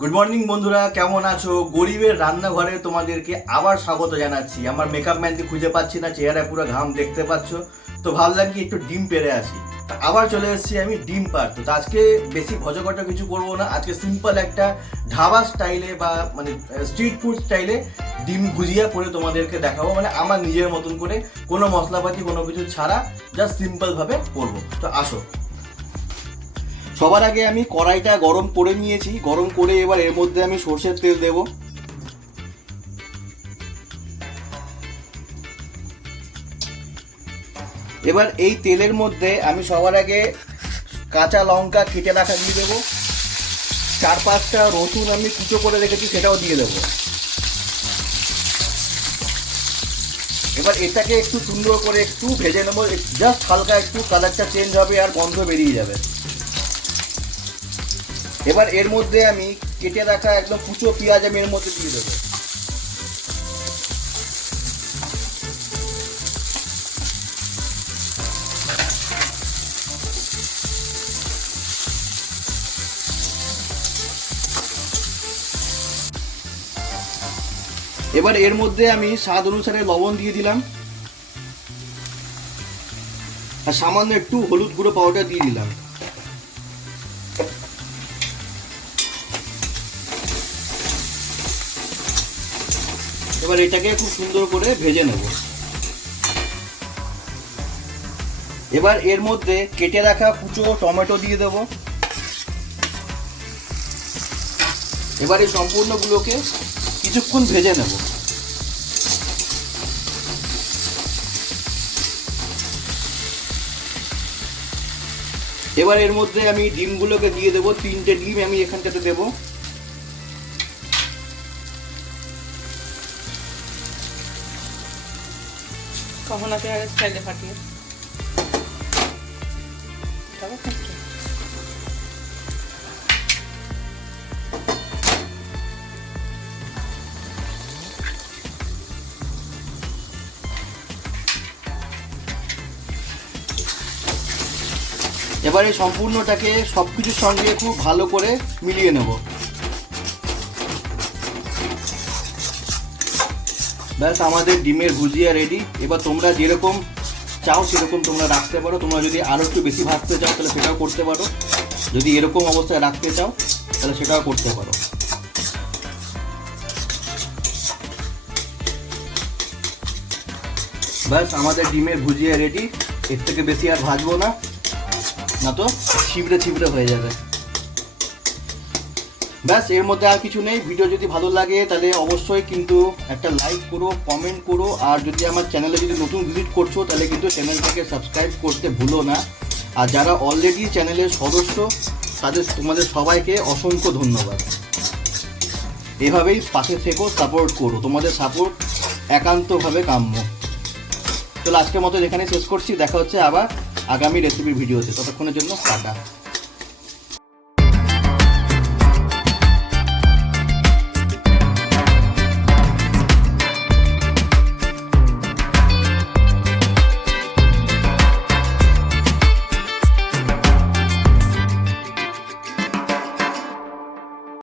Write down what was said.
Good morning বন্ধুরা, কেমন আছো? গরিবের রান্নাঘরে তোমাদেরকে আবার স্বাগত জানাচ্ছি। আমার মেকআপ ম্যানকে খুঁজে পাচ্ছি না, চেহারা পুরো ঘাম দেখতে পাচ্ছ, তো ভাবলাম কি একটু ডিম পেড়ে আসি। আবার চলে এসেছি আমি ডিম পাড়তে। তো আজকে বেশি ভজঘটা কিছু করবো না, আজকে সিম্পল একটা ঢাবা স্টাইলে বা মানে স্ট্রিট ফুড স্টাইলে ডিম ভুজিয়া করে তোমাদেরকে দেখাবো, মানে আমার নিজের মতন করে, কোনো মশলাপাতি কোনো কিছু ছাড়া, জাস্ট সিম্পলভাবে করবো। তো আসো। সবার আগে আমি কড়াইটা গরম করে নিয়েছি। গরম করে এবার এর মধ্যে আমি সর্ষের তেল দেব। এবার এই তেলের মধ্যে আমি সবার আগে কাঁচা লঙ্কা কেটে রাখা দিয়ে দেবো। 4-5টা রসুন আমি কুচো করে রেখেছি, সেটাও দিয়ে দেবো। এবার এটাকে একটু সুন্দর করে একটু ভেজে নেবো, জাস্ট হালকা একটু কালারটা চেঞ্জ হবে আর গন্ধ বেরিয়ে যাবে। এবার এর মধ্যে আমি কেটে রাখা একদম কুচো পেঁয়াজ আমি এর মধ্যে দিয়ে দেবো। এবার এর মধ্যে আমি স্বাদ অনুসারে লবণ দিয়ে দিলাম আর সামান্য একটু হলুদ গুঁড়ো পাউডার দিয়ে দিলাম। এবার এটাকে খুব সুন্দর করে ভেজে নেব। এবার এর মধ্যে কেটে রাখা কুচো টমেটো দিয়ে দেব। এবার এই সম্পূর্ণগুলোকে কিছুক্ষণ ভেজে নেব। এবার এর মধ্যে আমি ডিমগুলোকে দিয়ে দেবো। 3টে ডিম আমি এখানটাতে দেবো। কখনো স্টাইলে ফাটিয়ে এবার এই সম্পূর্ণটাকে সবকিছুর সঙ্গে খুব ভালো করে মিলিয়ে নেব। ব্যাস, আমাদের ডিমের ভুজিয়া রেডি। এবার তোমরা যেরকম চাও সেরকম তোমরা রাখতে পারো। তোমরা যদি আরও একটু বেশি ভাজতে চাও তাহলে সেটাও করতে পারো, যদি এরকম অবস্থায় রাখতে চাও তাহলে সেটাও করতে পারো। ব্যাস, আমাদের ডিমের ভুজিয়া রেডি। এর থেকে বেশি আর ভাজবো না, না তো ছিবড়ে ছিবড়ে হয়ে যাবে। ব্যাস, এর মধ্যে আর কিছু নেই। ভিডিও যদি ভালো লাগে তাহলে অবশ্যই কিন্তু একটা লাইক করো, কমেন্ট করো, আর যদি আমার চ্যানেলে যদি নতুন ভিজিট করছো তাহলে কিন্তু চ্যানেলটাকে সাবস্ক্রাইব করতে ভুলো না। আর যারা অলরেডি চ্যানেলের সদস্য তোমাদের সবাইকে অসংখ্য ধন্যবাদ। এভাবেই পাশে থেকো, সাপোর্ট করো, তোমাদের সাপোর্ট একান্তভাবে কাম্য। চলো আজকের মতো এখানে শেষ করছি। দেখা হচ্ছে আবার আগামী রেসিপির ভিডিওতে। ততক্ষণের জন্য টাটা।